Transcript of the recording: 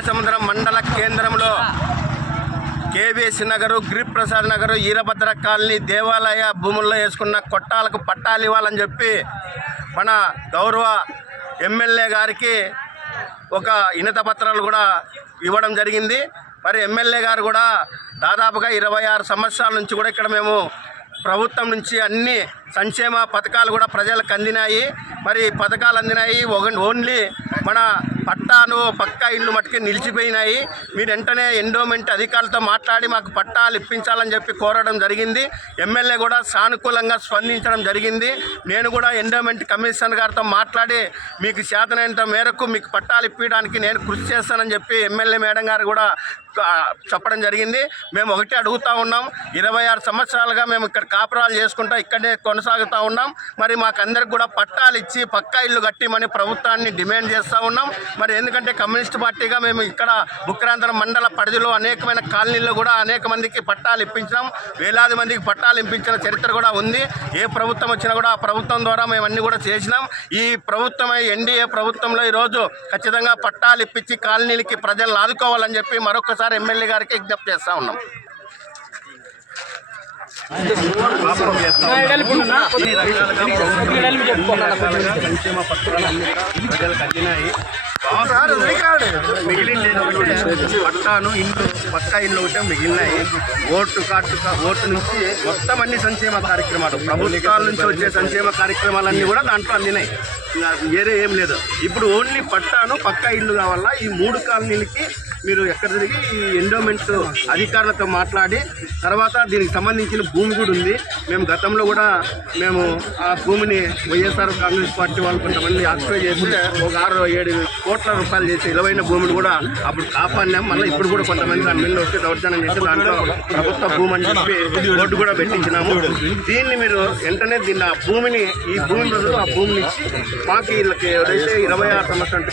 కన్యాసముద్రం మండల కేంద్రంలో కేవీఎస్ నగరు, గిరి ప్రసాద్ నగరు, ఈరభద్ర కాలనీ దేవాలయ భూముల్లో వేసుకున్న కొట్టాలకు పట్టాలు ఇవ్వాలని చెప్పి మన గౌరవ ఎమ్మెల్యే గారికి ఒక వినతి పత్రాలు కూడా ఇవ్వడం జరిగింది. మరి ఎమ్మెల్యే గారు కూడా దాదాపుగా 26 సంవత్సరాల నుంచి కూడా ఇక్కడ మేము ప్రభుత్వం నుంచి అన్ని సంక్షేమ పథకాలు కూడా ప్రజలకు అందినాయి. మరి పథకాలు అందినాయి, ఓన్లీ మన పట్టాను పక్కా ఇళ్ళు మట్టుకే నిలిచిపోయినాయి. మీరు వెంటనే ఎండోమెంట్ అధికారులతో మాట్లాడి మాకు పట్టాలు ఇప్పించాలని చెప్పి కోరడం జరిగింది. ఎమ్మెల్యే కూడా సానుకూలంగా స్పందించడం జరిగింది. నేను కూడా ఎండోమెంట్ కమిషనర్ గారితో మాట్లాడి మీకు చేతనైనంత మేరకు మీకు పట్టాలు ఇప్పించడానికి నేను కృషి చేస్తానని చెప్పి ఎమ్మెల్యే మేడం గారు కూడా చెప్పడం జరిగింది. మేము ఒకటే అడుగుతూ ఉన్నాం, 26 సంవత్సరాలుగా మేము ఇక్కడ కాపురాలు చేసుకుంటూ ఇక్కడే కొనసాగుతూ ఉన్నాం. మరి మాకందరికి కూడా పట్టాలు ఇచ్చి పక్కా ఇల్లు కట్టిమని ప్రభుత్వాన్ని డిమాండ్ చేస్తూ ఉన్నాం. మరి ఎందుకంటే కమ్యూనిస్ట్ పార్టీగా మేము ఇక్కడ ఉక్రాంధ్ర మండల పరిధిలో అనేకమైన కాలనీల్లో కూడా అనేక మందికి పట్టాలు ఇప్పించినాం. వేలాది మందికి పట్టాలు ఇప్పించిన చరిత్ర కూడా ఉంది. ఏ ప్రభుత్వం వచ్చినా కూడా ఆ ప్రభుత్వం ద్వారా మేము అన్నీ కూడా చేసినాం. ఈ ప్రభుత్వం ఎన్డీఏ ప్రభుత్వంలో ఈరోజు ఖచ్చితంగా పట్టాలు ఇప్పించి కాలనీలకి ప్రజలను ఆదుకోవాలని చెప్పి మరొకసారి ఎమ్మెల్యే గారికి విజ్ఞప్తి చేస్తూ ఉన్నాం. సంక్షేమ పత్రాలన్నీ ప్రజలకు అందినాయి. పట్టాను ఇల్లు పక్కా ఇల్లు ఒకటే మిగిలినాయి. ఓటు నుంచి మొత్తం అన్ని సంక్షేమ కార్యక్రమాలు ప్రభుత్వాల నుంచి వచ్చే సంక్షేమ కార్యక్రమాలన్నీ కూడా దాంట్లో అందినాయి. వేరే ఏం లేదు. ఇప్పుడు ఓన్లీ పట్టాను పక్కా ఇల్లు కావాలా. ఈ 3 కాలనీలకి మీరు ఎక్కడ తిరిగి ఈ ఎండోమెంట్ అధికారులతో మాట్లాడి తర్వాత దీనికి సంబంధించిన భూమి కూడా ఉంది. మేము గతంలో కూడా మేము ఆ భూమిని వైఎస్ఆర్ కాంగ్రెస్ పార్టీ వాళ్ళు కొంతమంది ఆక్యుపై చేసి ఒక 6-7 కోట్ల రూపాయలు చేసి విలువైన భూమిని కూడా అప్పుడు కాపాడినాం. మళ్ళీ ఇప్పుడు కూడా కొంతమంది దాని మీద వచ్చి దౌర్జన్యం చేసి దాంట్లో ప్రభుత్వ భూమి అని చెప్పి బోర్డు కూడా పెట్టించినాము. దీన్ని మీరు వెంటనే ఈ భూమి బదులు ఆ భూమిని ఇచ్చి మాకు వీళ్ళకి ఎవరైతే 26 సంవత్సరాలు